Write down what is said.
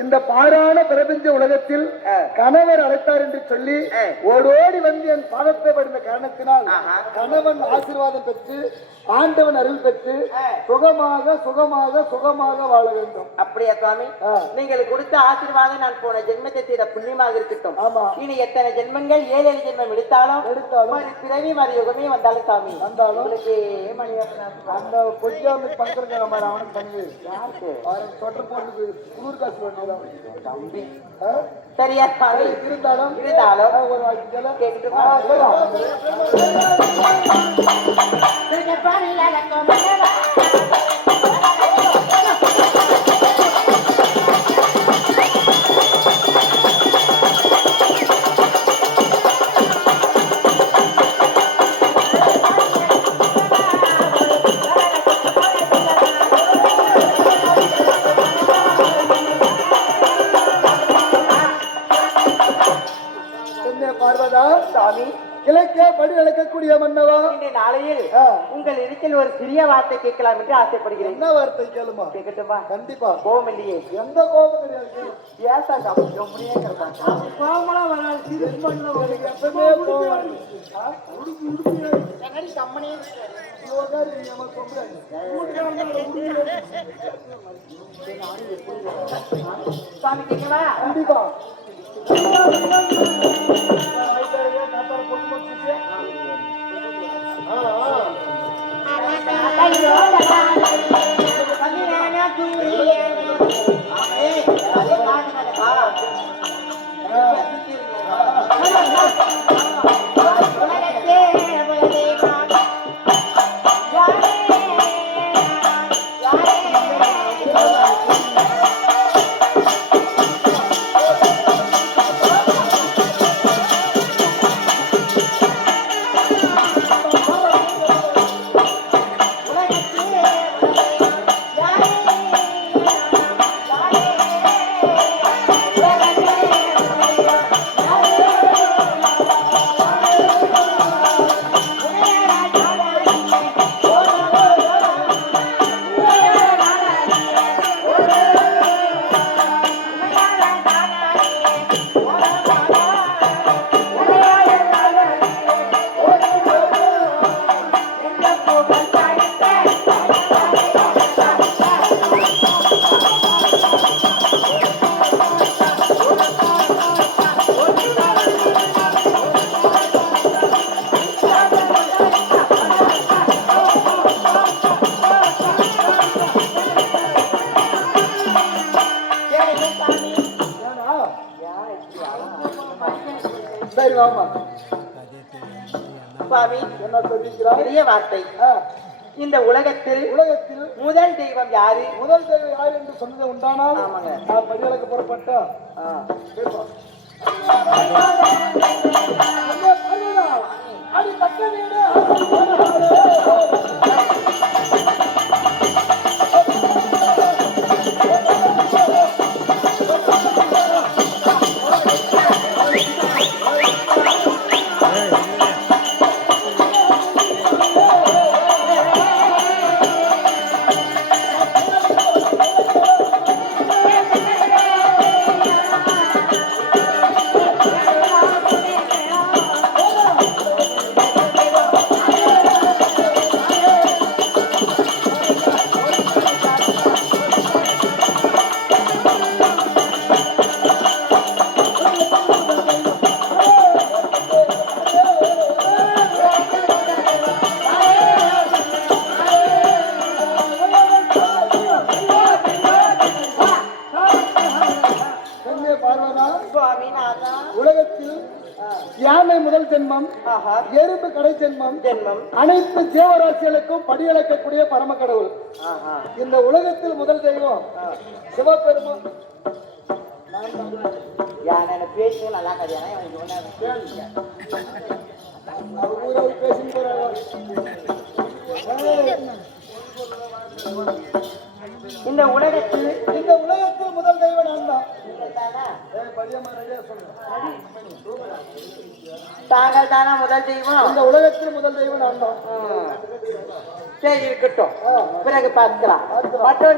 இந்த பாரான பிரபஞ்ச உலகத்தில் கணவர் அழைத்தார் என்று சொல்லி ஓடோடி வந்து என் பாதத்தை படுத்த காரணத்தினால் கணவன் ஆசீர்வாதம் பெற்று ஆண்டவன் அருள் பெற்று சுகமாக சுகமாக சுகமாக வாழ வேண்டும். அப்படியா சுவாமி? நீங்கள் கொடுத்த ஆசீர்வாதம் நான் போன ஜென்மத்தை தீர புண்ணியமாக இருக்கட்டும். இனி எத்தனை ஜென்மங்கள் 7 ஜென்மம் எடுத்தாலும் பிறவி மறியுகமே வந்தாலும் சாமி வந்தாலும் உங்களுக்கு அந்த பொய்யாமி பண்ற அவனுக்கு பண்ணு யாருக்கு சொட்டு போட்டு குளிர் காசு வேண்டியதான் தம்பி. சரியா சாமி? இருந்தாலும் கேட்டுட்டு கிழக்கே படி அழைக்கக்கூடிய மன்னவா, இந்த நாளையில் உங்கள் இடத்தில் ஒரு சிறிய வார்த்தை கேட்கலாம் என்று ஆசைப்படுகிறேன். என்ன வார்த்தை கேளுமா? கேட்கட்டுமா? கண்டிப்பா. கோபம் இல்லையே? எந்த கோபம் கிடையாது. ஏசா கோபமெல்லாம் வராது. எப்பவுமே கோபம் சாமி கேட்கவா? கண்டிப்பா. பெரிய வார்த்தை. இந்த உலகத்தில் முதல் தெய்வம் யாரு? முதல் தெய்வம் யாரு என்று சொன்னது உண்டானால் நான் பதிலுக்கு புறப்பட்டா அடி பக்க வீடு ஜென்மம், ஆஹா எறும்பு கடை ஜென்மம், ஜென்மம் அனைத்து ஜீவராசிகளுக்கும் படியளக்கக்கூடிய பரம கடவுள். ஆஹா இந்த உலகத்தில் முதல் தெய்வம் சிவபெருமான். யான் என்ன பேசும் நல்லா கதையான எனக்கு அவர் ஊராவது பேசின்னு போறாங்க. இந்த உலகத்தில் முதல் தெய்வம் நான் தான். தாங்கள் தானா முதல் தெய்வம்? இந்த உலகத்தில் முதல் தெய்வம் நான் தான். சரி இருக்கட்டும், பிறகு பார்க்கலாம். மற்றொரு